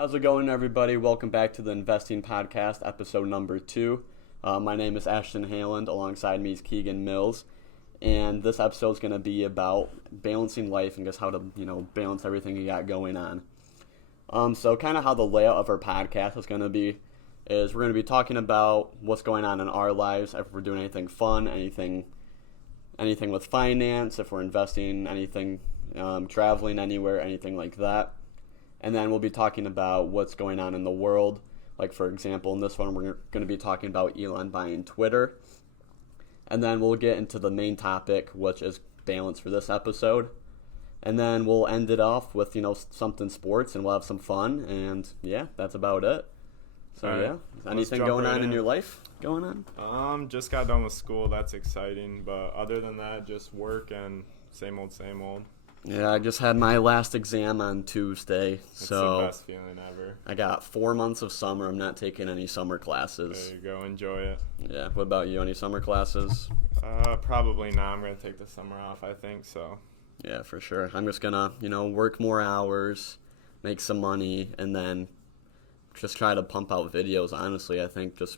How's it going, everybody? Welcome back to the Investing Podcast, episode number 2. My name is Ashton Hayland. Alongside me is Keegan Mills. And this episode is going to be about balancing life and just how to, balance everything you got going on. So kind of how the layout of our podcast is going to be is we're going to be talking about what's going on in our lives, if we're doing anything fun, anything with finance, if we're investing, anything, traveling anywhere, anything like that. And then we'll be talking about what's going on in the world. Like, for example, in this one, we're going to be talking about Elon buying Twitter. And then we'll get into the main topic, which is balance for this episode. And then we'll end it off with, something sports, and we'll have some fun. And, yeah, that's about it. So, right. Yeah. Anything going on in your life going on? Just got done with school. That's exciting. But other than that, just work and same old, same old. Yeah, I just had my last exam on Tuesday. It's the best feeling ever. I got 4 months of summer. I'm not taking any summer classes. There you go. Enjoy it. Yeah. What about you? Any summer classes? Probably not. I'm going to take the summer off, I think, so. Yeah, for sure. I'm just going to, work more hours, make some money, and then just try to pump out videos, honestly. I think just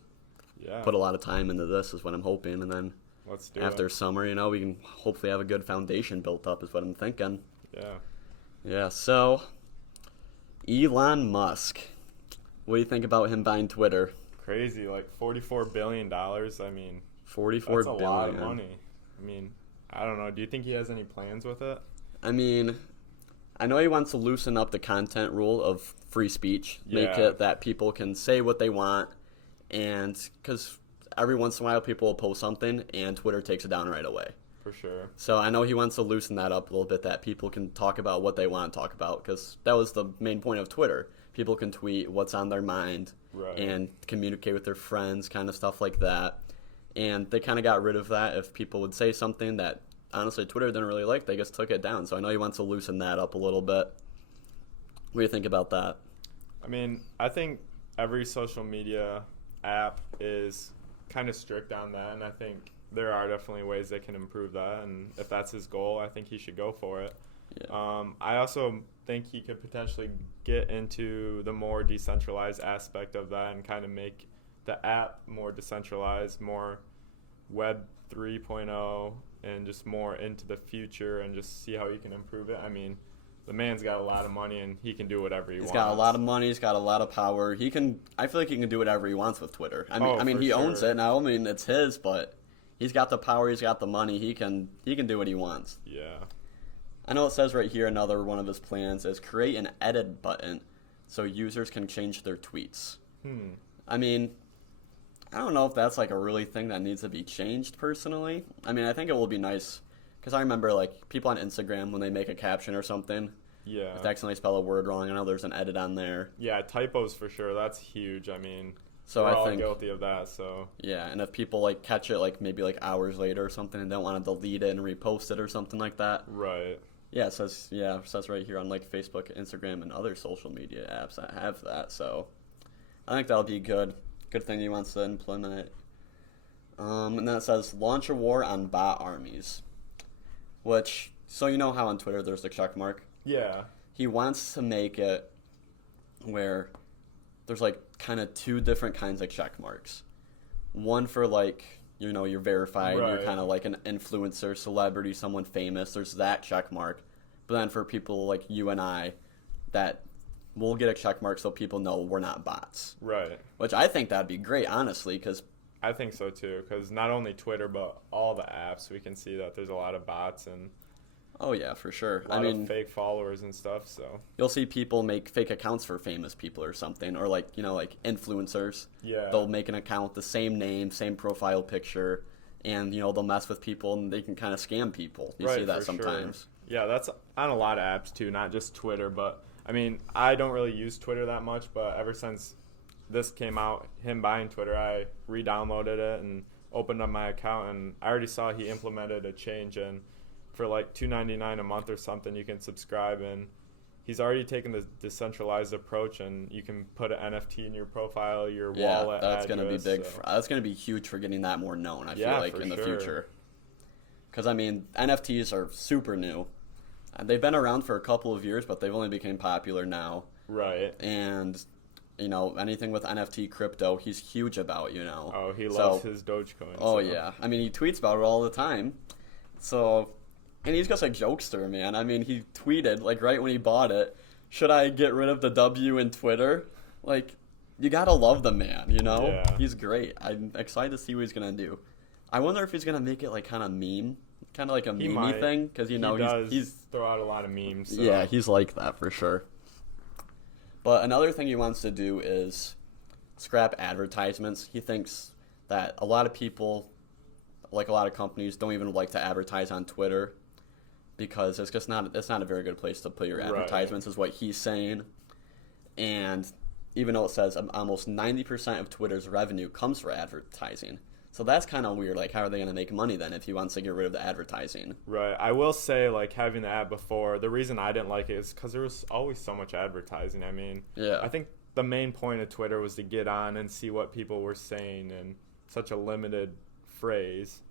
put a lot of time into this is what I'm hoping, and then let's do after it. Summer, we can hopefully have a good foundation built up is what I'm thinking. Yeah. Yeah, so Elon Musk. What do you think about him buying Twitter? Crazy, like $44 billion. I mean, $44 that's billion. a lot of money. I mean, I don't know. Do you think he has any plans with it? I mean, I know he wants to loosen up the content rule of free speech, make Yeah. it that people can say what they want, and because every once in a while people will post something and Twitter takes it down right away. For sure. So I know he wants to loosen that up a little bit, that people can talk about what they want to talk about, because that was the main point of Twitter. People can tweet what's on their mind Right. and communicate with their friends, kind of stuff like that. And they kind of got rid of that. If people would say something that, honestly, Twitter didn't really like, they just took it down. So I know he wants to loosen that up a little bit. What do you think about that? I mean, I think every social media app is kind of strict on that, and I think there are definitely ways they can improve that, and if that's his goal, I think he should go for it. Yeah. I also think he could potentially get into the more decentralized aspect of that and kind of make the app more decentralized, more Web 3.0, and just more into the future, and just see how he can improve it. I mean, the man's got a lot of money, and he can do whatever he wants. He's got a lot of money. He's got a lot of power. I feel like he can do whatever he wants with Twitter. He owns it now. I mean, it's his, but he's got the power. He's got the money. He can do what he wants. Yeah. I know it says right here another one of his plans is create an edit button so users can change their tweets. I mean, I don't know if that's like a really thing that needs to be changed personally. I mean, I think it will be nice because I remember like people on Instagram when they make a caption or something. Yeah. If they accidentally spell a word wrong, I know there's an edit on there. Yeah, typos for sure. That's huge. I mean, so we're I all think guilty of that. So yeah, and if people like catch it like maybe like hours later or something and don't want to delete it and repost it or something like that. Right. Yeah, it says right here on like Facebook, Instagram, and other social media apps that have that. So I think that'll be good. Good thing he wants to implement it. And then it says launch a war on bot armies, which so you know how on Twitter there's the check mark. Yeah. He wants to make it where there's like kind of two different kinds of check marks. One for like, you're verified, Right. you're kind of like an influencer, celebrity, someone famous. There's that check mark. But then for people like you and I, that we'll get a check mark so people know we're not bots. Right. Which I think that'd be great, honestly, because I think so too, because not only Twitter but all the apps, we can see that there's a lot of bots and oh yeah, for sure. a lot of fake followers and stuff. So you'll see people make fake accounts for famous people or something, or like like influencers. Yeah. They'll make an account with the same name, same profile picture, and they'll mess with people and they can kind of scam people. You see that for sometimes. Sure. Yeah, that's on a lot of apps too, not just Twitter. But I mean, I don't really use Twitter that much, but ever since this came out, him buying Twitter, I re-downloaded it and opened up my account, and I already saw he implemented a change, and for like $2.99 a month or something, you can subscribe, and he's already taken the decentralized approach, and you can put an NFT in your profile, your wallet that's address. Gonna be big. That's gonna be huge for getting that more known. I feel like in the sure. future, because I mean NFTs are super new. They've been around for a couple of years, but they've only become popular now. Right. And, anything with NFT crypto, he's huge about, Oh, he loves his Dogecoin. Oh, yeah. I mean, he tweets about it all the time. So, and he's just a jokester, man. I mean, he tweeted, like, right when he bought it, should I get rid of the W in Twitter? Like, you gotta love the man, Yeah. He's great. I'm excited to see what he's gonna do. I wonder if he's gonna make it, like, kind of like a meme thing, because, he's throw out a lot of memes. So. Yeah, he's like that for sure. But another thing he wants to do is scrap advertisements. He thinks that a lot of people, like a lot of companies, don't even like to advertise on Twitter because it's not a very good place to put your advertisements, is what he's saying. And even though it says almost 90% of Twitter's revenue comes from advertising. So that's kind of weird. Like, how are they going to make money then if he wants to get rid of the advertising? Right. I will say, like, having the app before, the reason I didn't like it is because there was always so much advertising. I mean, yeah. I think the main point of Twitter was to get on and see what people were saying in such a limited phrase.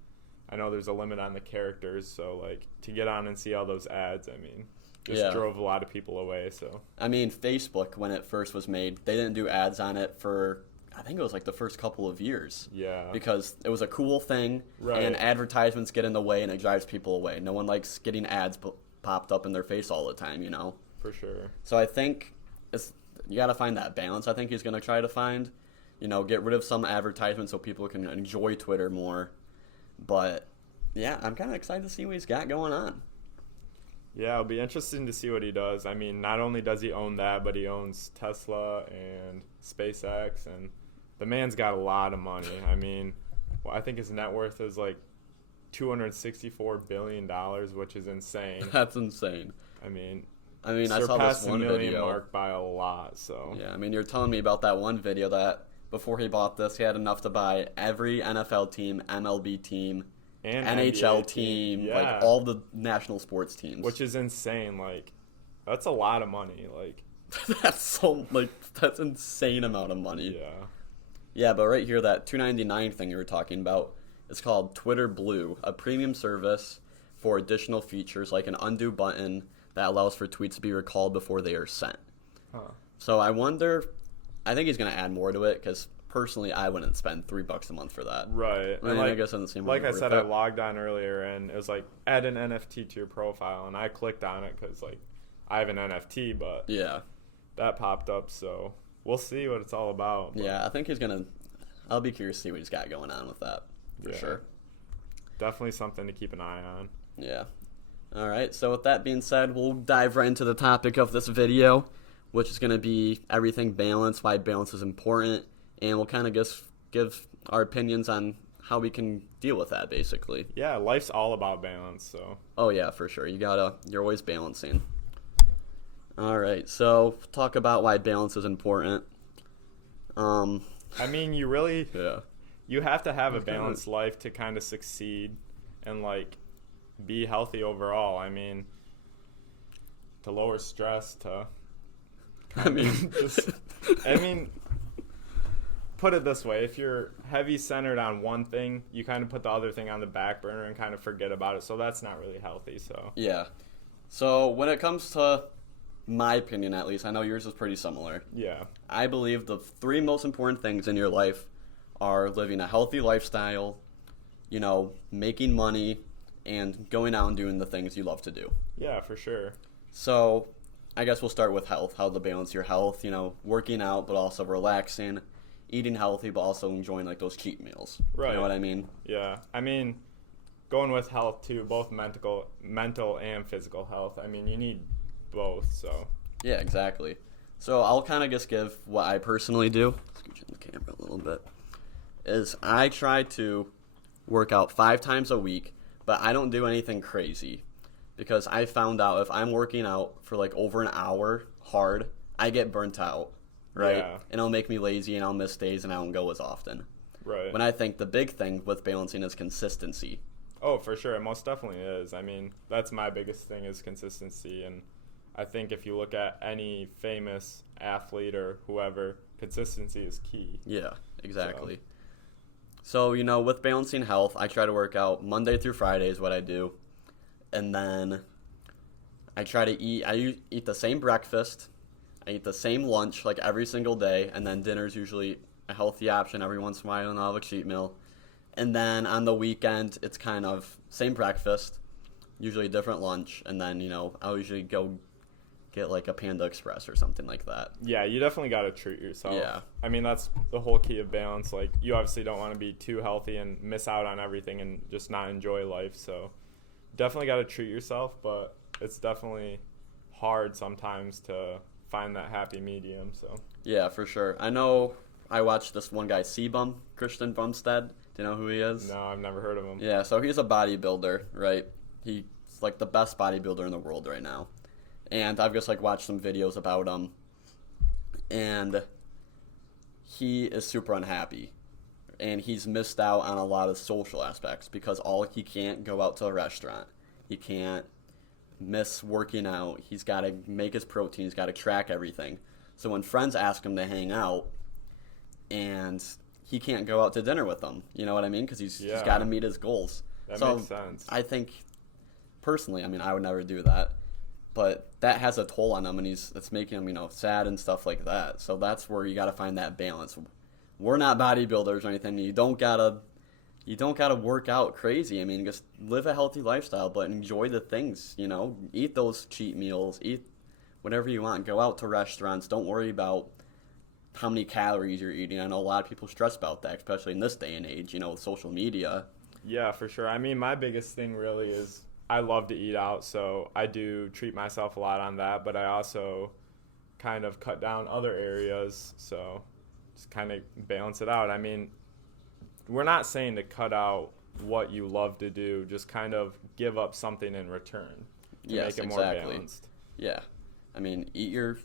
I know there's a limit on the characters, so, like, to get on and see all those ads, I mean, just drove a lot of people away. So I mean, Facebook, when it first was made, they didn't do ads on it for, I think it was like the first couple of years. Yeah. Because it was a cool thing, and advertisements get in the way, and it drives people away. No one likes getting ads popped up in their face all the time, For sure. So I think you got to find that balance. I think he's going to try to find, get rid of some advertisements so people can enjoy Twitter more. But, yeah, I'm kind of excited to see what he's got going on. Yeah, it'll be interesting to see what he does. I mean, not only does he own that, but he owns Tesla and SpaceX, and the man's got a lot of money. I mean, I think his net worth is like $264 billion, which is insane. That's insane. I mean, I saw this one the $1 million video. mark by a lot. So yeah, I mean, you're telling me about that one video that before he bought this, he had enough to buy every NFL team, MLB team, and NHL team, yeah. like all the national sports teams. Which is insane. Like, that's a lot of money. Like, that's insane amount of money. Yeah. Yeah, but right here, that $2.99 thing you were talking about, it's called Twitter Blue, a premium service for additional features like an undo button that allows for tweets to be recalled before they are sent. Huh. So I think he's going to add more to it, because personally, I wouldn't spend $3 a month for that. Right. I mean, I guess it doesn't seem like I said, I logged on earlier, and it was like, add an NFT to your profile, and I clicked on it because, like, I have an NFT, but yeah, that popped up, so we'll see what it's all about. But yeah, I think I'll be curious to see what he's got going on with that, for sure. Definitely something to keep an eye on. Yeah. All right, so with that being said, we'll dive right into the topic of this video, which is going to be everything balance, why balance is important, and we'll kind of just give our opinions on how we can deal with that, basically. Yeah, life's all about balance, so. Oh, yeah, for sure. You're always balancing. All right, so talk about why balance is important. I mean, you really, you have to have a balanced life to kind of succeed and, like, be healthy overall. I mean, to lower stress, to, put it this way, if you're heavy centered on one thing, you kind of put the other thing on the back burner and kind of forget about it. So that's not really healthy. So yeah. So when it comes to my opinion, at least, I know yours is pretty similar. Yeah. I believe the 3 most important things in your life are living a healthy lifestyle, making money, and going out and doing the things you love to do. Yeah, for sure. So I guess we'll start with health, how to balance your health, working out but also relaxing, eating healthy but also enjoying like those cheat meals. Right. You know what I mean? Yeah. I mean, going with health too, both mental and physical health. I mean, you need both, so. Yeah, exactly. So I'll kind of just give what I personally do. Scooch in the camera a little bit. Is I try to work out 5 times a week, but I don't do anything crazy. Because I found out if I'm working out for like over an hour hard, I get burnt out, right? Yeah. And it'll make me lazy and I'll miss days and I don't go as often. Right. When I think the big thing with balancing is consistency. Oh, for sure. It most definitely is. I mean, that's my biggest thing is consistency. And I think if you look at any famous athlete or whoever, consistency is key. Yeah, exactly. So, with balancing health, I try to work out Monday through Friday is what I do. And then I try to eat the same breakfast, I eat the same lunch like every single day, and then dinner's usually a healthy option every once in a while, and I'll have a cheat meal. And then on the weekend, it's kind of same breakfast, usually a different lunch, and then, I'll usually go get like a Panda Express or something like that. Yeah, you definitely got to treat yourself. Yeah. I mean, that's the whole key of balance. Like, you obviously don't want to be too healthy and miss out on everything and just not enjoy life. So definitely got to treat yourself, but it's definitely hard sometimes to find that happy medium. So Yeah, for sure. I know I watched this one guy, Sebum, Christian Bumstead. Do you know who he is? no, I've never heard of him. Yeah, so he's a bodybuilder, right? He's like the best bodybuilder in the world right now. And I've just like watched some videos about him, and he is super unhappy. And he's missed out on a lot of social aspects because he can't go out to a restaurant. He can't miss working out. He's got to make his protein. He's got to track everything. So when friends ask him to hang out, and he can't go out to dinner with them, you know what I mean? Because he's got to meet his goals. That so makes sense. I think, personally, I would never do that. But that has a toll on him, and it's making him, sad and stuff like that. So that's where you got to find that balance. We're not bodybuilders or anything. You don't gotta work out crazy. I mean, just live a healthy lifestyle, but enjoy the things. Eat those cheat meals, eat whatever you want. Go out to restaurants. Don't worry about how many calories you're eating. I know a lot of people stress about that, especially in this day and age. With social media. Yeah, for sure. I mean, my biggest thing really is I love to eat out, so I do treat myself a lot on that, but I also kind of cut down other areas, so just kind of balance it out. I mean, we're not saying to cut out what you love to do, just kind of give up something in return to make it more balanced. Yeah. I mean, eat your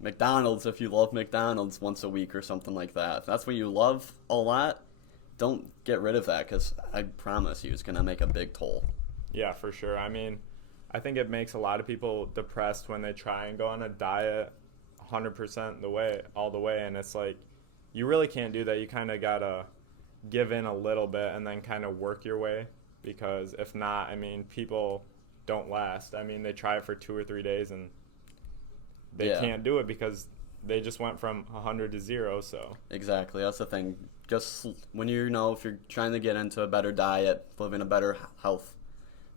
McDonald's if you love McDonald's once a week or something like that. If that's what you love a lot, don't get rid of that, because I promise you it's going to make a big toll. Yeah, for sure. I mean, I think it makes a lot of people depressed when they try and go on a diet 100% all the way, and it's like you really can't do that. You kind of got to give in a little bit and then kind of work your way, because if not, I mean, people don't last. I mean, they try it for 2 or 3 days and they can't do it because they just went from 100 to 0. So exactly, that's the thing. Just when if you're trying to get into a better diet, living a better health,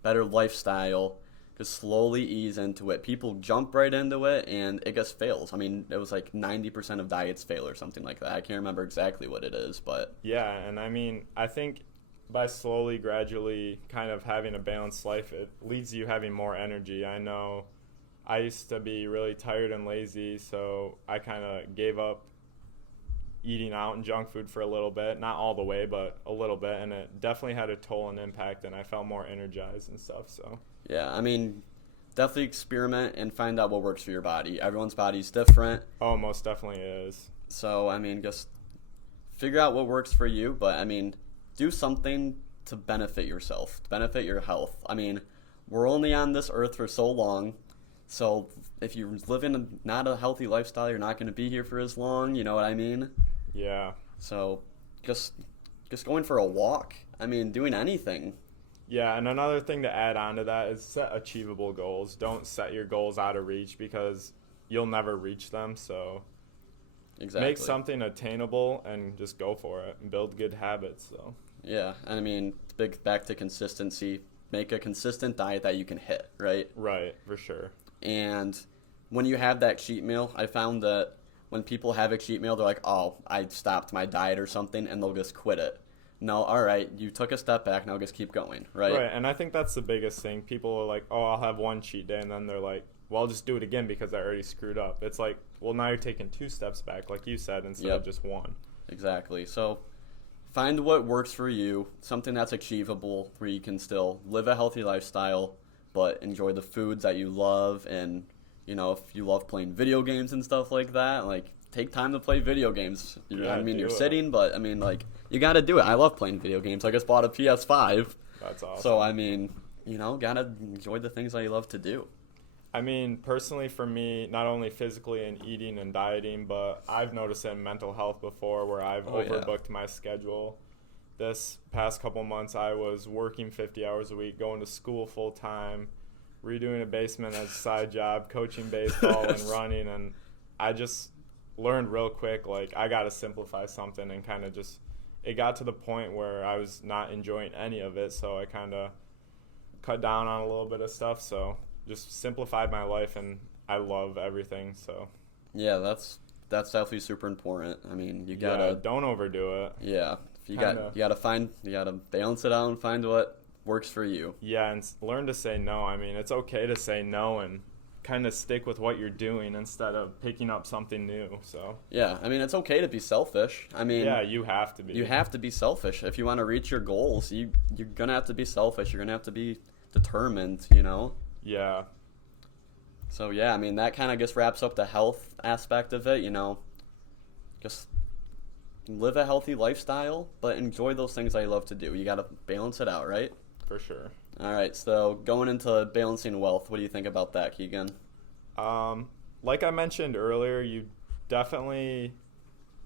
better lifestyle, just slowly ease into it. People jump right into it and it just fails. I mean, it was like 90% of diets fail or something like that. I can't remember exactly what it is, but yeah. And I mean, I think by slowly, gradually kind of having a balanced life, it leads to you having more energy. I know I used to be really tired and lazy, so I kind of gave up eating out and junk food for a little bit, not all the way, but a little bit, and it definitely had a toll and impact, and I felt more energized and stuff. So yeah, I mean, definitely experiment and find out what works for your body. Everyone's body's different. Oh, most definitely is. So I mean, just figure out what works for you, but I mean, do something to benefit yourself, to benefit your health. I mean, we're only on this earth for so long, so if you're living not a healthy lifestyle, you're not going to be here for as long, you know what I mean? Yeah. So just going for a walk. I mean, doing anything. Yeah, and another thing to add on to that is set achievable goals. Don't set your goals out of reach because you'll never reach them. So exactly. Make something attainable and just go for it and build good habits. So yeah, and I mean, back to consistency. Make a consistent diet that you can hit, right? Right, for sure. And when you have that cheat meal, I found that when people have a cheat meal, they're like, oh, I stopped my diet or something, and they'll just quit it. No, all right, you took a step back, now just keep going, right? Right, and I think that's the biggest thing. People are like, oh, I'll have one cheat day, and then they're like, well, I'll just do it again because I already screwed up. It's like, well, now you're taking 2 steps back, like you said, instead of just 1. Exactly. So find what works for you, something that's achievable where you can still live a healthy lifestyle, but enjoy the foods that you love. And, if you love playing video games and stuff like that, like, take time to play video games. You're sitting, but, I mean, like, you got to do it. I love playing video games. I just bought a PS5. That's awesome. So, I mean, got to enjoy the things that you love to do. I mean, personally for me, not only physically and eating and dieting, but I've noticed it in mental health before where I've overbooked my schedule. This past couple months, I was working 50 hours a week, going to school full time, redoing a basement as a side job, coaching baseball and running, and I just learned real quick, like, I got to simplify something, and kind of just, it got to the point where I was not enjoying any of it, so I kind of cut down on a little bit of stuff, so just simplified my life, and I love everything, so. Yeah, that's definitely super important. I mean, you gotta don't overdo it. Yeah, you gotta balance it out and find what works for you. Yeah, and learn to say no. I mean, it's okay to say no and kind of stick with what you're doing instead of picking up something new. So yeah, I mean, it's okay to be selfish. I mean, yeah, you have to be. You have to be selfish if you want to reach your goals. You're gonna have to be selfish. You're gonna have to be determined. Yeah. So yeah, I mean, that kind of just wraps up the health aspect of it. Just live a healthy lifestyle, but enjoy those things that you love to do. You gotta balance it out, right? For sure. All right, so going into balancing wealth, what do you think about that, Keegan? Like I mentioned earlier, you definitely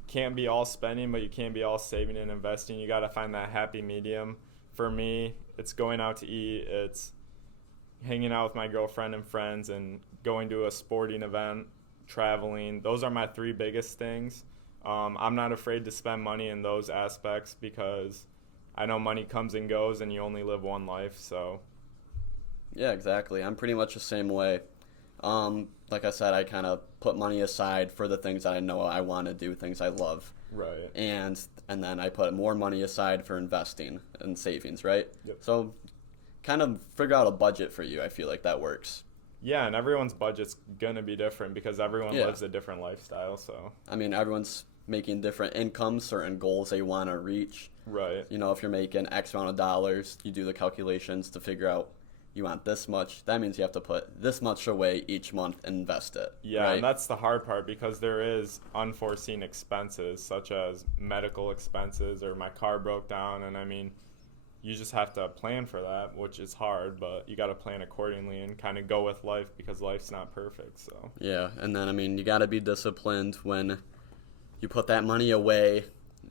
can't be all spending, but you can't be all saving and investing. You got to find that happy medium. For me, it's going out to eat, it's hanging out with my girlfriend and friends, and going to a sporting event, traveling. Those are my three biggest things. I'm not afraid to spend money in those aspects because I know money comes and goes, and you only live one life, so. Yeah, exactly. I'm pretty much the same way. Like I said, I kind of put money aside for the things that I know I want to do, things I love. Right. And then I put more money aside for investing and savings, right? Yep. So kind of figure out a budget for you. I feel like that works. Yeah, and everyone's budget's going to be different because everyone lives a different lifestyle, so. I mean, everyone's making different incomes, certain goals they want to reach. Right. If you're making X amount of dollars, you do the calculations to figure out you want this much. That means you have to put this much away each month and invest it. Yeah, right? And that's the hard part because there is unforeseen expenses such as medical expenses or my car broke down, and I mean, you just have to plan for that, which is hard, but you got to plan accordingly and kind of go with life because life's not perfect, so. Yeah, and then, I mean, you got to be disciplined when you put that money away.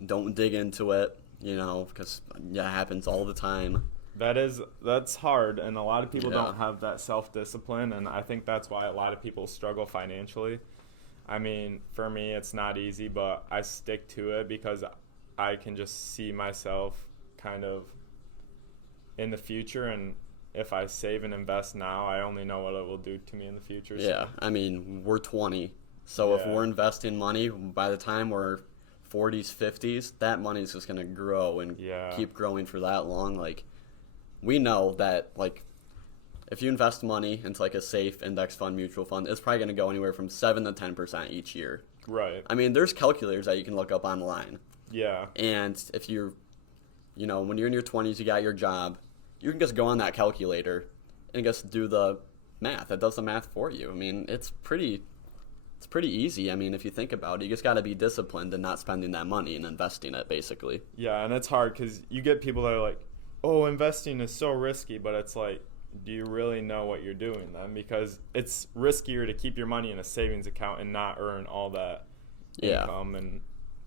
Don't dig into it, because it happens all the time. That's hard, and a lot of people don't have that self-discipline, and I think that's why a lot of people struggle financially. I mean, for me, it's not easy, but I stick to it because I can just see myself kind of in the future, and if I save and invest now, I only know what it will do to me in the future. Yeah, I mean, we're 20, so if we're investing money, by the time we're 40s, 50s, that money's just going to grow and keep growing for that long. Like, we know that, like, if you invest money into, like, a safe index fund, mutual fund, it's probably going to go anywhere from 7 to 10% each year. Right. I mean, there's calculators that you can look up online. Yeah. And if you're, when you're in your 20s, you got your job, you can just go on that calculator and just do the math. It does the math for you. I mean, it's pretty easy. I mean, if you think about it, you just got to be disciplined and not spending that money and investing it, basically. Yeah, and it's hard because you get people that are like, oh, investing is so risky, but it's like, do you really know what you're doing then? Because it's riskier to keep your money in a savings account and not earn all that income and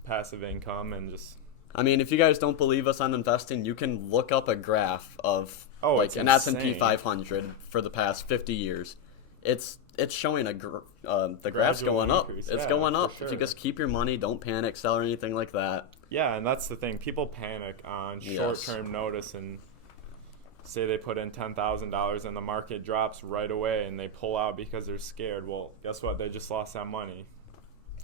passive income and just... I mean, if you guys don't believe us on investing, you can look up a graph of an S&P 500 for the past 50 years. It's showing the graph's going up. It's going up. Sure. If you just keep your money, don't panic, sell or anything like that. Yeah, and that's the thing. People panic on short-term notice and say they put in $10,000 and the market drops right away and they pull out because they're scared. Well, guess what? They just lost that money.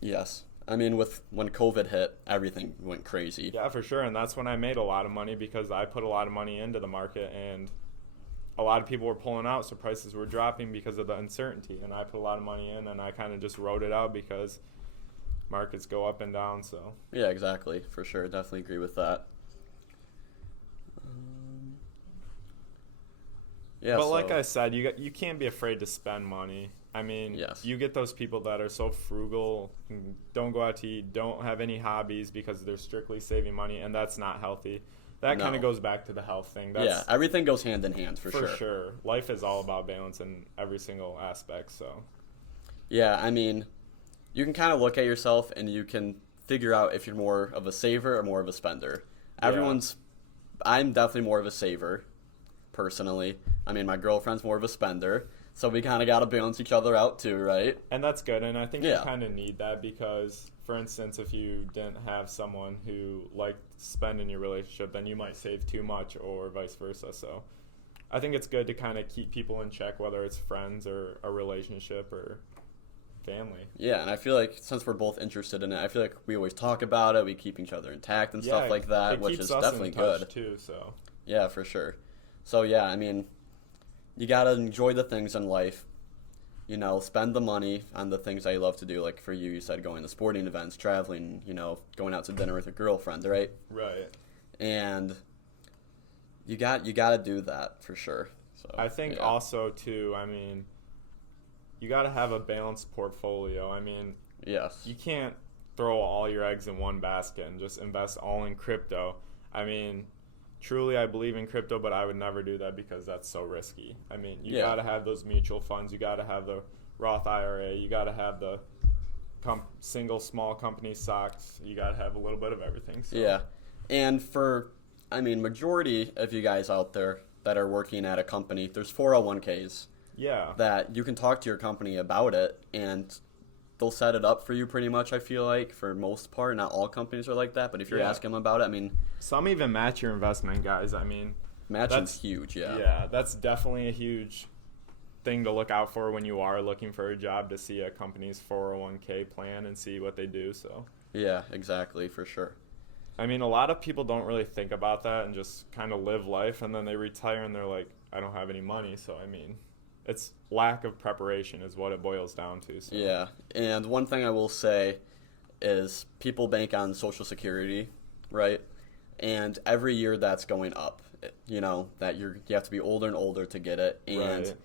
Yes. I mean, when COVID hit, everything went crazy. Yeah, for sure. And that's when I made a lot of money because I put a lot of money into the market and a lot of people were pulling out, so prices were dropping because of the uncertainty. And I put a lot of money in and I kind of just wrote it out because markets go up and down. So yeah, exactly. For sure. Definitely agree with that. But like I said, you can't be afraid to spend money. I mean, you get those people that are so frugal, don't go out to eat, don't have any hobbies because they're strictly saving money, and that's not healthy. That kind of goes back to the health thing. Everything goes hand in hand for sure. For sure. Life is all about balance in every single aspect, so. Yeah, I mean, you can kind of look at yourself and you can figure out if you're more of a saver or more of a spender. I'm definitely more of a saver, personally. I mean, my girlfriend's more of a spender. So we kind of got to balance each other out too, right? And that's good. And I think Yeah. you kind of need that because, for instance, if you didn't have someone who liked to spend in your relationship, then you might save too much or vice versa. So I think it's good to kind of keep people in check, whether it's friends or a relationship or family. Yeah, and I feel like since we're both interested in it, I feel like we always talk about it. We keep each other intact and stuff like that, it which keeps is us definitely in touch good. too. So Yeah, for sure. So yeah, I mean, you gotta enjoy the things in life. You know, spend the money on the things that you love to do. Like for you, you said going to sporting events, traveling. You know, going out to dinner with your girlfriend, right? right. And you gotta do that for sure. So I think yeah. also too. I mean, you got to have a balanced portfolio. I mean, Yes. you can't throw all your eggs in one basket and just invest all in crypto. I mean, truly, I believe in crypto, but I would never do that because that's so risky. I mean, you Yeah. got to have those mutual funds. You got to have the Roth IRA. You got to have the single small company stocks. You got to have a little bit of everything. So. Yeah. And majority of you guys out there that are working at a company, there's 401ks Yeah. that you can talk to your company about it, and they'll set it up for you pretty much, I feel like, for most part. Not all companies are like that, but if you're Yeah. asking them about it, I mean, Some even match your investment, guys. I mean, matching's huge, yeah. Yeah, that's definitely a huge thing to look out for when you are looking for a job, to see a company's 401k plan and see what they do. So, Yeah, exactly, for sure. I mean, a lot of people don't really think about that and just kind of live life, and then they retire and they're like, I don't have any money. So, I mean, it's lack of preparation is what it boils down to. So. Yeah, and one thing I will say is people bank on Social Security, right? And every year that's going up. You know, that you have to be older and older to get it. And Right.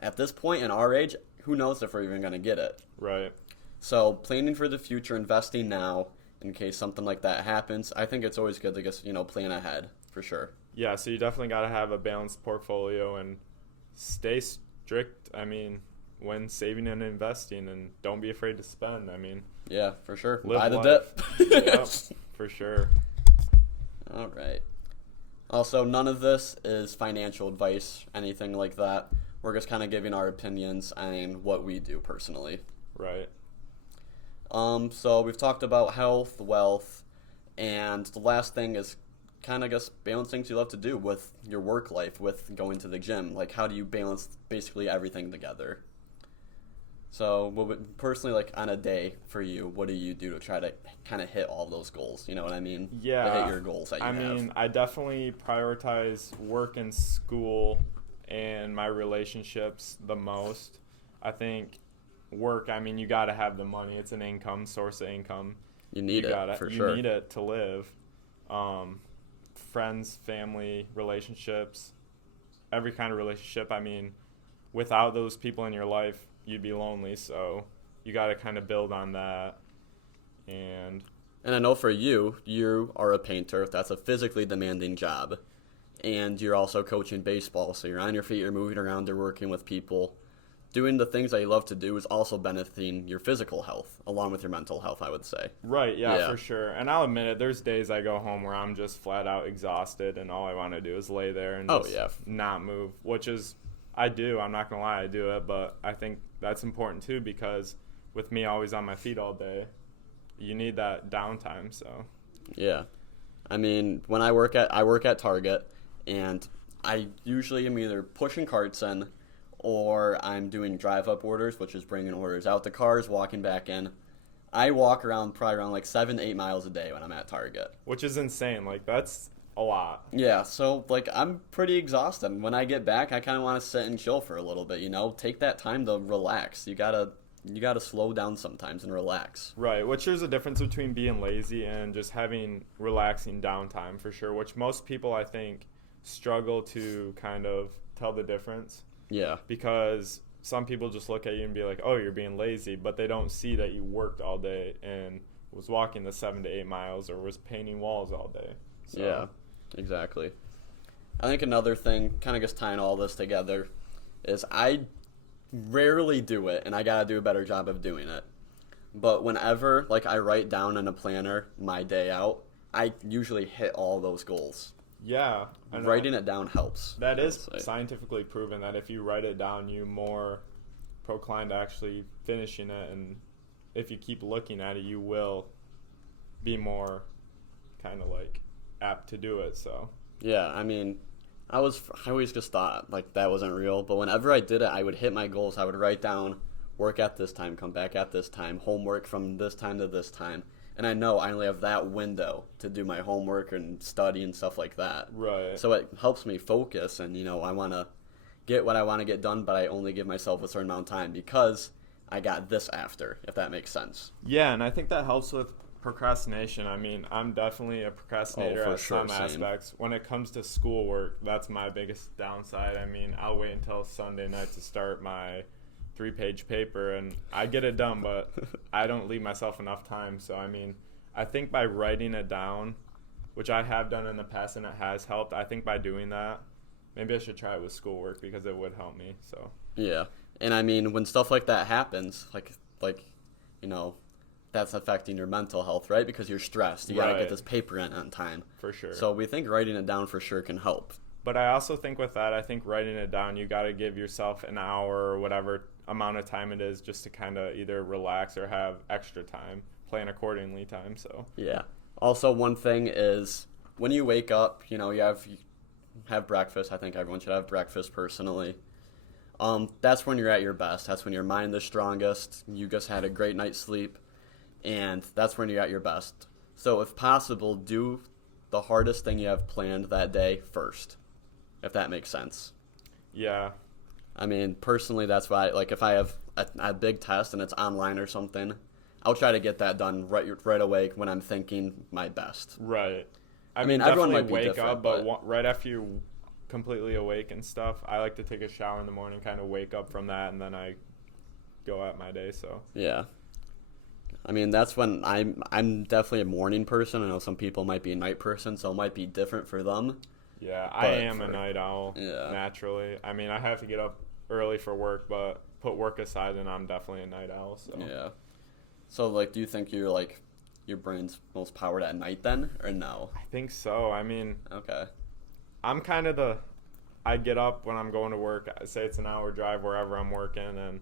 at this point in our age, who knows if we're even going to get it. Right. So planning for the future, investing now in case something like that happens, I think it's always good to just, plan ahead for sure. Yeah, so you definitely got to have a balanced portfolio and stay strict, I mean, when saving and investing, and don't be afraid to spend. I mean, Yeah, for sure. live Buy the life. dip. Yep, for sure. All right. Also, none of this is financial advice, anything like that. We're just kind of giving our opinions on what we do personally. Right. So we've talked about health, wealth, and the last thing is kind of just balance things you love to do with your work life, with going to the gym. Like, how do you balance basically everything together? So, personally, like on a day for you, what do you do to try to kind of hit all those goals? You know what I mean? Yeah. To hit your goals that you have. I mean, I definitely prioritize work and school and my relationships the most. I think work, I mean, you got to have the money. It's an income, source of income. You need it, for sure. You need it to live. Friends, family, relationships, every kind of relationship. I mean, without those people in your life, you'd be lonely. So you got to kind of build on that. And I know for you, you are a painter. That's a physically demanding job. And you're also coaching baseball, so you're on your feet, you're moving around, you're working with people. Doing the things that you love to do is also benefiting your physical health, along with your mental health, I would say. Right, yeah, for sure. And I'll admit it, there's days I go home where I'm just flat out exhausted, and all I want to do is lay there and just not move, which is, I do, I'm not going to lie, I do it, but I think that's important too, because with me always on my feet all day, you need that downtime, so. Yeah. I mean, when I work at Target, and I usually am either pushing carts in, or I'm doing drive-up orders, which is bringing orders out the cars, walking back in. I walk around probably around like 7 to 8 miles a day when I'm at Target. Which is insane. Like, that's a lot. Yeah, so like I'm pretty exhausted. When I get back, I kind of want to sit and chill for a little bit, Take that time to relax. You gotta slow down sometimes and relax. Right, which there's a difference between being lazy and just having relaxing downtime for sure, which most people, I think, struggle to kind of tell the difference. Yeah. Because some people just look at you and be like, oh, you're being lazy, but they don't see that you worked all day and was walking the 7 to 8 miles or was painting walls all day. So. Yeah, exactly. I think another thing, kind of just tying all this together, is I rarely do it, and I gotta do a better job of doing it. But whenever, like, I write down in a planner my day out, I usually hit all those goals. Yeah. And writing it down helps. That is scientifically proven that if you write it down, you're more proclined to actually finishing it. And if you keep looking at it, you will be more kind of like apt to do it. So yeah, I mean, I always just thought like that wasn't real, but whenever I did it, I would hit my goals. I would write down work at this time, come back at this time, homework from this time to this time, and I know I only have that window to do my homework and study and stuff like that. Right. So it helps me focus, and I want to get what I want to get done, but I only give myself a certain amount of time because I got this after, if that makes sense. Yeah, and I think that helps with procrastination. I mean, I'm definitely a procrastinator at some aspects. When it comes to schoolwork, that's my biggest downside. I mean, I'll wait until Sunday night to start my 3-page paper, and I get it done, but I don't leave myself enough time. So, I mean, I think by writing it down, which I have done in the past and it has helped, I think by doing that, maybe I should try it with schoolwork because it would help me. So yeah, and I mean, when stuff like that happens, like that's affecting your mental health, right? Because you're stressed. You gotta get this paper in on time. For sure. So we think writing it down for sure can help. But I also think with that, I think writing it down, you gotta give yourself an hour or whatever amount of time it is just to kind of either relax or have extra time, plan accordingly time. So yeah. Also, one thing is when you wake up, you have breakfast. I think everyone should have breakfast personally. That's when you're at your best. That's when your mind is strongest. You just had a great night's sleep. And that's when you're at your best. So if possible, do the hardest thing you have planned that day first, if that makes sense. Yeah. I mean, personally, that's why, like, if I have a big test and it's online or something, I'll try to get that done right away when I'm thinking my best. Right. I mean, everyone might be wake different, up, but right after you're completely awake and stuff, I like to take a shower in the morning, kind of wake up from that, and then I go at my day, so. Yeah. I mean, that's when I'm definitely a morning person. I know some people might be a night person, so it might be different for them. Yeah, I am a night owl, naturally. I mean, I have to get up early for work, but put work aside, and I'm definitely a night owl. So. Yeah. So, like, do you think your brain's most powered at night then, or no? I think so. I mean, okay. I'm kind of I get up when I'm going to work. I say it's an hour drive wherever I'm working, and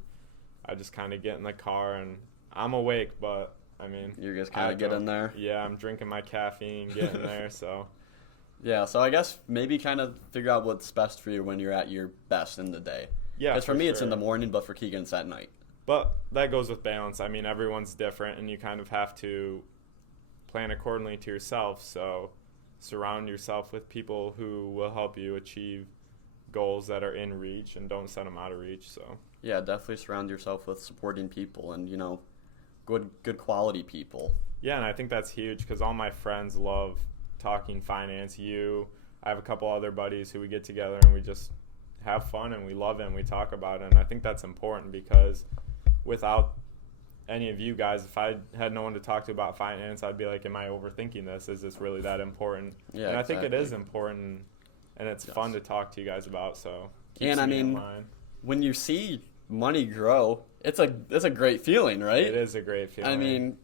I just kind of get in the car and I'm awake, but I mean, you're just kind of getting there. Yeah, I'm drinking my caffeine, getting there. So yeah, so I guess maybe kind of figure out what's best for you when you're at your best in the day. Yeah, because for me it's in the morning, but for Keegan it's at night. But that goes with balance. I mean, everyone's different, and you kind of have to plan accordingly to yourself. So surround yourself with people who will help you achieve goals that are in reach, and don't set them out of reach. So yeah, definitely surround yourself with supporting people and good quality people. Yeah, and I think that's huge because all my friends love talking finance. I have a couple other buddies who we get together and we just have fun and we love it and we talk about it. And I think that's important because without any of you guys, if I had no one to talk to about finance, I'd be like, am I overthinking this? Is this really that important? Yeah, and I think it is important, and it's fun to talk to you guys about. So and I mean, when you see money grow, it's a great feeling, right? It is a great feeling. I mean,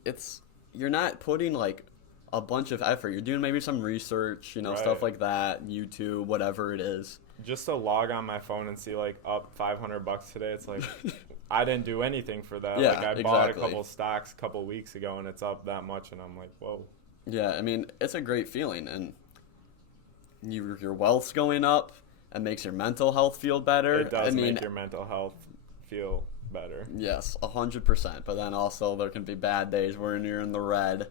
you're not putting like a bunch of effort. You're doing maybe some research, stuff like that, YouTube, whatever it is. Just to log on my phone and see like up $500 today, it's like I didn't do anything for that. Yeah, like I bought a couple stocks a couple weeks ago and it's up that much, and I'm like, whoa. Yeah, I mean, it's a great feeling, and your wealth's going up. It makes your mental health feel better. It does make your mental health feel better. Yes, 100%. But then also there can be bad days where you're in the red.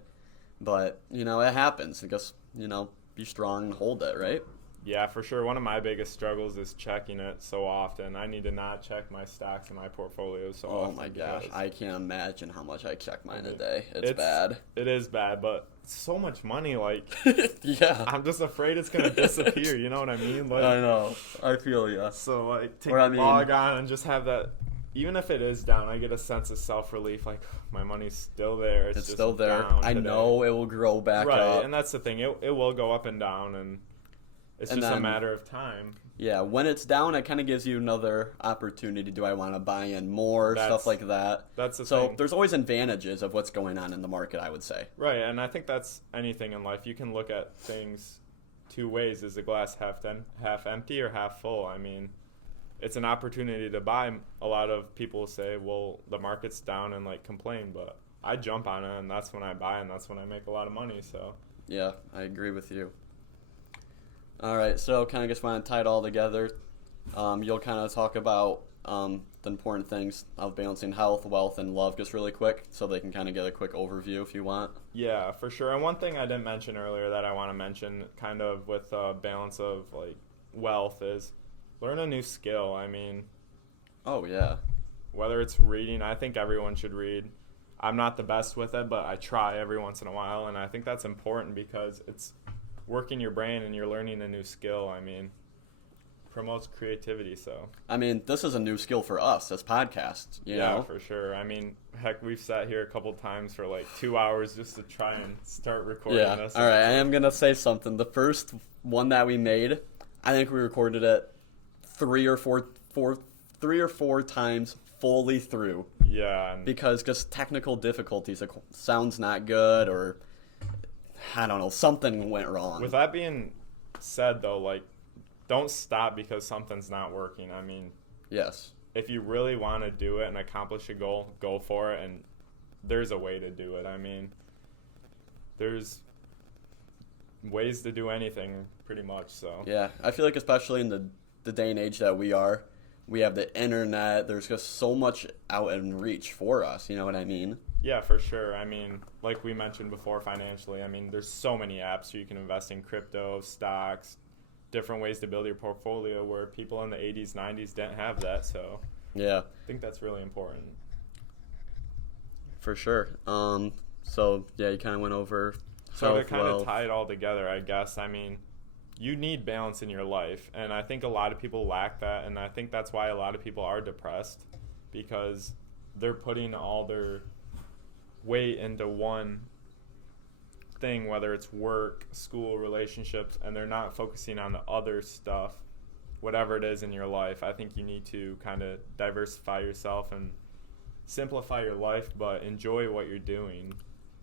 But, it happens. Just, be strong and hold it, right? Yeah, for sure. One of my biggest struggles is checking it so often. I need to not check my stocks and my portfolio so often. Oh my gosh, I can't imagine how much I check mine a day. It's bad. It is bad, but so much money, like, yeah. I'm just afraid it's going to disappear, you know what I mean? Like, I know. I feel you. So, like, log on and just have that, even if it is down, I get a sense of self-relief, like, my money's still there. It's just still there. Down I know it will grow back up. Right, and that's the thing. It will go up and down, and it's just a matter of time. Yeah, when it's down, it kind of gives you another opportunity. Do I want to buy in more? Stuff like that. That's the thing. So there's always advantages of what's going on in the market, I would say. Right, and I think that's anything in life. You can look at things two ways. Is the glass half empty or half full? I mean, it's an opportunity to buy. A lot of people say, well, the market's down and like complain, but I jump on it and that's when I buy and that's when I make a lot of money. So Yeah, I agree with you. All right, so kind of just want to tie it all together. You'll kind of talk about the important things of balancing health, wealth, and love just really quick so they can kind of get a quick overview if you want. yeah, for sure. And one thing I didn't mention earlier that I want to mention kind of with balance of like wealth is learn a new skill. I mean, Oh, yeah. whether it's reading, I think everyone should read. I'm not the best with it, but I try every once in a while, and I think that's important because it's working your brain and you're learning a new skill. I mean, promotes creativity, so. I mean, this is a new skill for us as podcasts, you know? For sure. I mean, heck, we've sat here a couple times for like 2 hours just to try and start recording this. All right, I am going to say something. The first one that we made, I think we recorded it three or four times fully through. Yeah. And Because just technical difficulties, like sounds not good, or I don't know, something went wrong. with that being said, though, like, don't stop because something's not working. I mean, Yes. if you really want to do it and accomplish a goal, go for it, and there's a way to do it. I mean, there's ways to do anything pretty much, so. Yeah, I feel like especially in the day and age that we have the internet, there's just so much out in reach for us, you know what I mean? Yeah, for sure. I mean, like we mentioned before, financially, I mean, there's so many apps so you can invest in crypto, stocks, different ways to build your portfolio where people in the 80s, 90s didn't have that, so Yeah, I think that's really important. for sure. So yeah, you kind of went over So to health, kind of wealth. tie it all together, I guess, I mean, you need balance in your life, and I think a lot of people lack that, and I think that's why a lot of people are depressed, because they're putting all their weight into one thing, whether it's work, school, relationships, and they're not focusing on the other stuff, whatever it is in your life. I think you need to kind of diversify yourself and simplify your life, but enjoy what you're doing.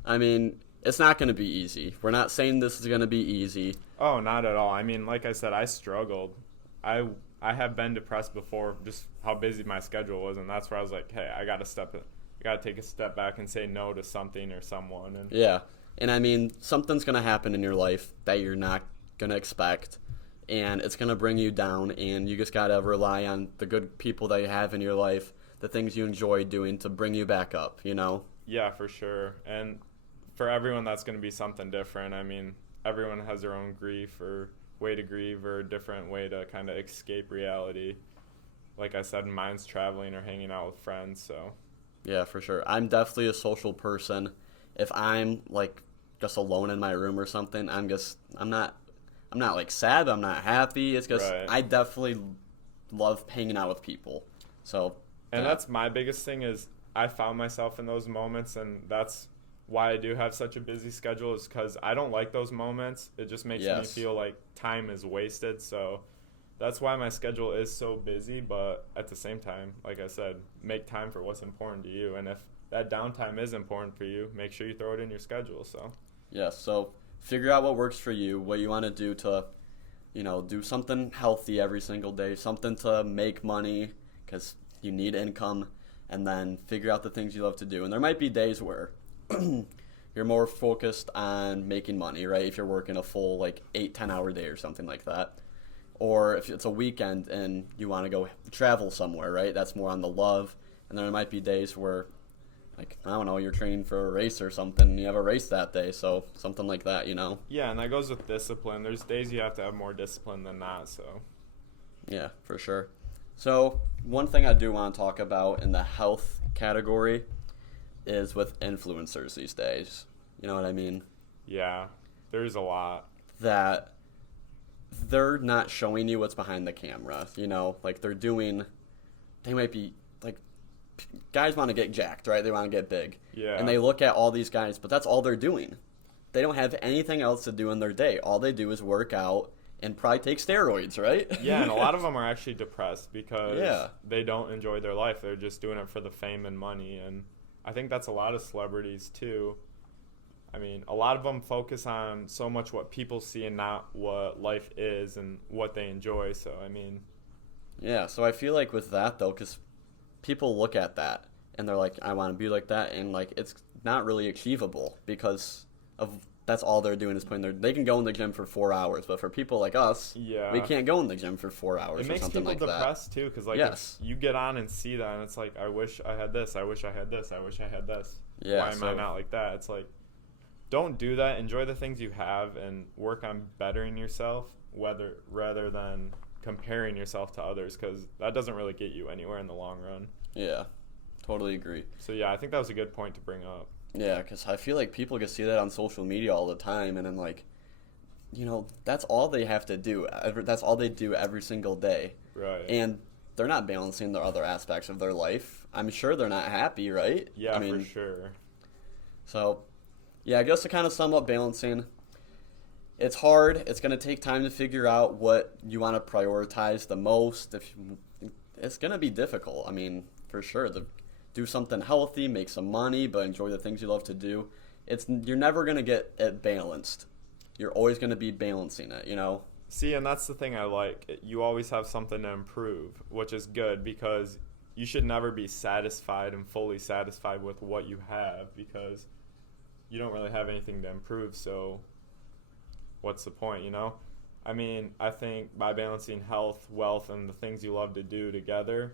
I mean, it's not going to be easy. We're not saying this is going to be easy. Oh, not at all. I mean, like I said, I struggled. I have been depressed before, just how busy my schedule was, and that's where I was like, hey, I got to take a step back and say no to something or someone. And Yeah. And I mean, something's going to happen in your life that you're not going to expect, and it's going to bring you down, and you just got to rely on the good people that you have in your life, the things you enjoy doing to bring you back up, you know? yeah, for sure. And for everyone, that's going to be something different. I mean, everyone has their own grief or way to grieve or a different way to kind of escape reality. Like I said, mine's traveling or hanging out with friends, so. Yeah, for sure. I'm definitely a social person. If I'm like just alone in my room or something, I'm not like sad, but I'm not happy. It's just Right. I definitely love hanging out with people. So And yeah. that's my biggest thing is I found myself in those moments, and that's why I do have such a busy schedule, is because I don't like those moments. It just makes Yes. me feel like time is wasted. So that's why my schedule is so busy. But at the same time, like I said, make time for what's important to you. And if that downtime is important for you, make sure you throw it in your schedule. So Yeah, so figure out what works for you, what you want to do to, do something healthy every single day, something to make money because you need income, and then figure out the things you love to do. And there might be days where you're more focused on making money, right? If you're working a full 8-10 hour day or something like that. Or if it's a weekend and you want to go travel somewhere, right? That's more on the love. And then there might be days where, I don't know, you're training for a race or something, and you have a race that day, so something like that, yeah, and that goes with discipline. There's days you have to have more discipline than not. So Yeah, for sure. So one thing I do want to talk about in the health category is with influencers these days. You know what I mean? yeah, there's a lot. That they're not showing you what's behind the camera. They might be, guys want to get jacked, right? They want to get big. Yeah. And they look at all these guys, but that's all they're doing. They don't have anything else to do in their day. All they do is work out and probably take steroids, right? Yeah, and a lot of them are actually depressed because Yeah. they don't enjoy their life. They're just doing it for the fame and money. And I think that's a lot of celebrities, too. I mean, a lot of them focus on so much what people see and not what life is and what they enjoy. So, I mean, Yeah, so I feel like with that, though, because people look at that and they're like, I want to be like that, and like it's not really achievable because of that's all they're doing is they can go in the gym for 4 hours, but for people like us, yeah, we can't go in the gym for 4 hours it or makes something people like that. depressed too, because like Yes. if you get on and see that, and it's like, I wish I had this, I wish I had this, I wish I had this. Yeah, Why am I not like that? It's like, don't do that. Enjoy the things you have and work on bettering yourself, rather than comparing yourself to others, because that doesn't really get you anywhere in the long run. Yeah, totally agree. So yeah, I think that was a good point to bring up. Yeah, because I feel like people can see that on social media all the time, and then like, that's all they have to do. That's all they do every single day, Right. and they're not balancing the other aspects of their life. I'm sure they're not happy, right? Yeah, I mean, for sure. So, yeah, I guess to kind of sum up balancing, it's hard. It's going to take time to figure out what you want to prioritize the most. It's going to be difficult. I mean, for sure. Do something healthy, make some money, but enjoy the things you love to do. You're never going to get it balanced. You're always going to be balancing it, See, and that's the thing I like. You always have something to improve, which is good, because you should never be satisfied and fully satisfied with what you have, because you don't really have anything to improve, so what's the point, I mean, I think by balancing health, wealth, and the things you love to do together,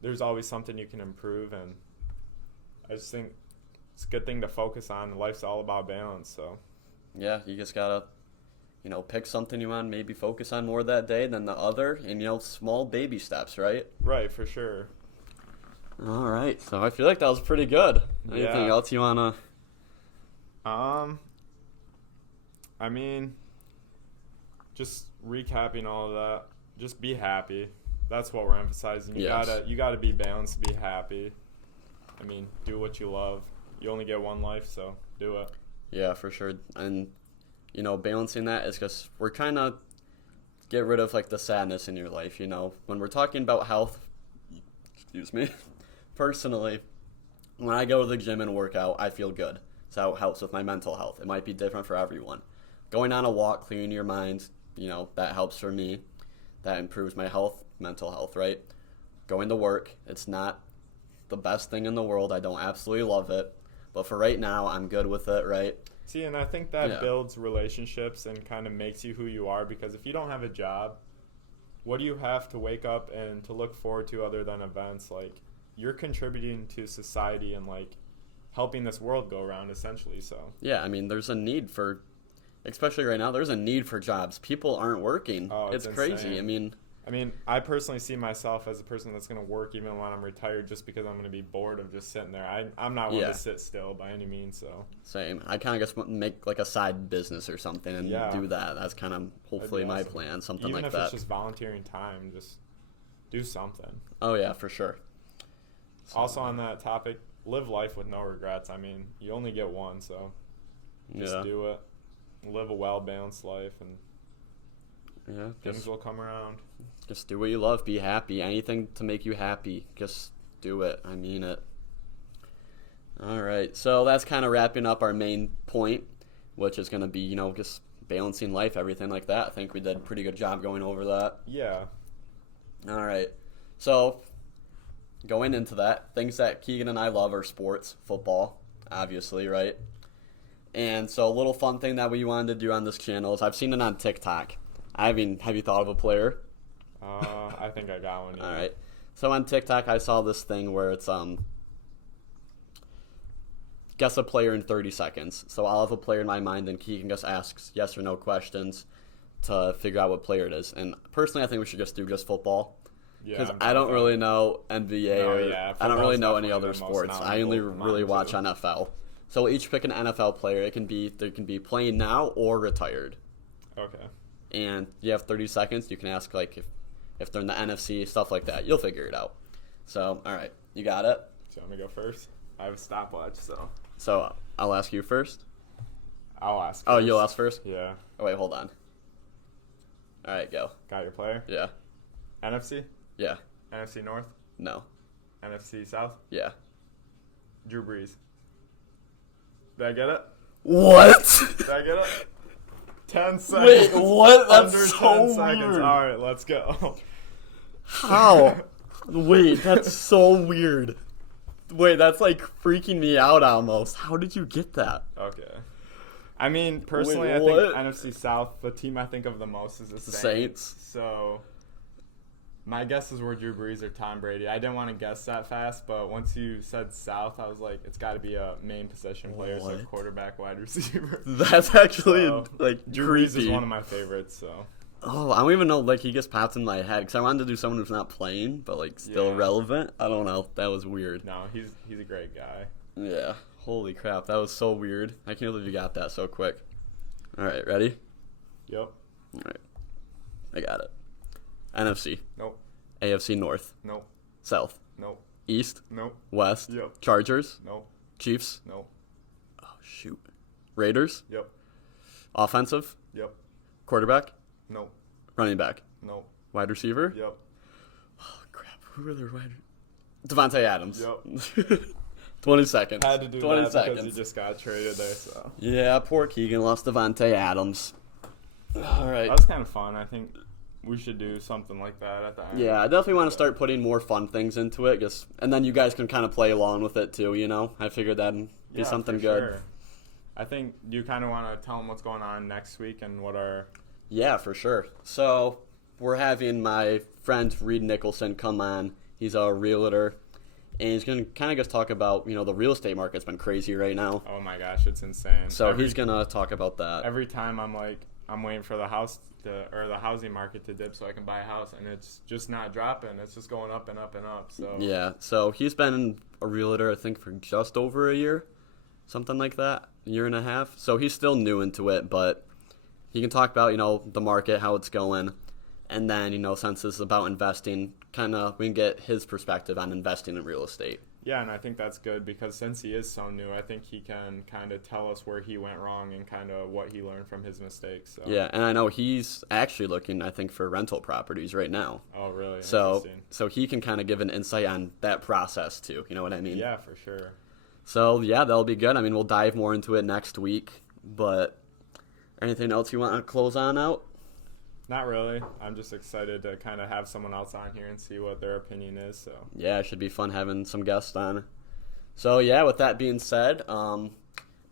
there's always something you can improve, and I just think it's a good thing to focus on. Life's all about balance, so. Yeah, you just got to, pick something you want, maybe focus on more that day than the other, and, small baby steps, right? Right, for sure. All right, so I feel like that was pretty good. Anything Yeah. else you want to... I mean, just recapping all of that, just be happy. That's what we're emphasizing. Yes. You gotta be balanced, be happy. I mean, do what you love. You only get one life, so do it. Yeah, for sure. And, balancing that is because we're trying to get rid of, like, the sadness in your life, When we're talking about health, excuse me, personally, when I go to the gym and work out, I feel good. So it helps with my mental health. It might be different for everyone. Going on a walk, clearing your mind, that helps for me. That improves my health, mental health, right? Going to work, it's not the best thing in the world. I don't absolutely love it. But for right now, I'm good with it, right? See, and I think that builds relationships and kind of makes you who you are, because if you don't have a job, what do you have to wake up and to look forward to other than events? Like, you're contributing to society and, like, helping this world go around, essentially, so. Yeah, I mean, there's a need for, especially right now, there's a need for jobs. People aren't working. Oh, it's it's crazy. insane. I mean, I personally see myself as a person that's going to work even when I'm retired, just because I'm going to be bored of just sitting there. I'm not one to sit still by any means, so. Same. I kind of just want to make like a side business or something and do that. That's kind of hopefully my plan, something even like if that. it's just volunteering time, just do something. Oh, yeah, for sure. Also on that topic, live life with no regrets. I mean, you only get one, so just do it. Live a well-balanced life, and things will come around. Just do what you love. Be happy. Anything to make you happy. Just do it. I mean it. All right. So that's kind of wrapping up our main point, which is going to be, just balancing life, everything like that. I think we did a pretty good job going over that. Yeah. All right. So going into that, things that Keegan and I love are sports, football, obviously, right? And so a little fun thing that we wanted to do on this channel is I've seen it on TikTok. Have you thought of a player? I think I got one. Yeah. All right. So on TikTok, I saw this thing where it's guess a player in 30 seconds. So I'll have a player in my mind, and Keegan just asks yes or no questions to figure out what player it is. And personally, I think we should just do just football. Because I don't really know NBA I don't really know any other sports. I only really watch NFL. So we'll each pick an NFL player. They can be playing now or retired. Okay. And you have 30 seconds. You can ask like if they're in the NFC, stuff like that. You'll figure it out. So, all right. You got it? So you want me to go first? I have a stopwatch, so. So I'll ask you first? I'll ask first. Oh, you'll ask first? Yeah. Oh, wait, hold on. All right, go. Got your player? Yeah. NFC? Yeah. NFC North? No. NFC South? Yeah. Drew Brees. Did I get it? What? Did I get it? 10 seconds. Wait, what? That's Under so 10 seconds. weird. All right, let's go. How? Wait, that's so weird. Wait, that's like freaking me out almost. How did you get that? Okay. I mean, personally, Wait, I think what? NFC South, the team I think of the most is the Saints. Saints? So my guesses were Drew Brees or Tom Brady. I didn't want to guess that fast, but once you said South, I was like, it's got to be a main position player, so What? quarterback, wide receiver. That's actually So, like Drew creepy. Brees is one of my favorites, so. Oh, I don't even know. Like, he just popped in my head because I wanted to do someone who's not playing, but like still Yeah. relevant. I don't know. That was weird. No, he's a great guy. Yeah. Holy crap, that was so weird. I can't believe you got that so quick. All right, ready? Yep. All right, I got it. NFC, Nope. AFC North, Nope. South, Nope. East, Nope. West, Yep. Chargers, Nope. Chiefs. Nope. Oh shoot, Raiders. Yep. Offensive, Yep. quarterback, Nope. running back, Nope. wide receiver. Yep. Oh crap, who are their wide? Devontae Adams. Yep. 20 seconds. Had to do 20 that seconds. because he just got traded there. So Yeah, poor Keegan lost Devontae Adams. All right. that was kind of fun. I think we should do something like that at the end. Yeah, I definitely want to start putting more fun things into it, and then you guys can kind of play along with it too. You know, I figured that'd be something for good. Sure. I think you kind of want to tell them what's going on next week and what our. Yeah, for sure. So we're having my friend Reed Nicholson come on. He's a realtor, and he's gonna kind of just talk about the real estate market's been crazy right now. Oh my gosh, it's insane. So he's gonna talk about that. Every time I'm waiting for the the housing market to dip so I can buy a house, and it's just not dropping. It's just going up and up and up. So Yeah, so he's been a realtor, I think, for just over a year, something like that, a year and a half. So he's still new into it, but he can talk about, the market, how it's going. And then, since this is about investing, we can get his perspective on investing in real estate. Yeah, and I think that's good because since he is so new, I think he can kind of tell us where he went wrong and kind of what he learned from his mistakes. So. Yeah, and I know he's actually looking, I think, for rental properties right now. Oh, really? So Interesting. he can kind of give an insight on that process too. You know what I mean? Yeah, for sure. So yeah, that'll be good. I mean, we'll dive more into it next week. But anything else you want to close on out? Not really. I'm just excited to kind of have someone else on here and see what their opinion is. So Yeah, it should be fun having some guests on. So yeah, with that being said,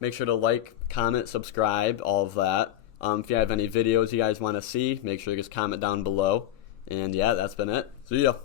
make sure to like, comment, subscribe, all of that. If you have any videos you guys want to see, make sure to just comment down below. And yeah, that's been it. See ya.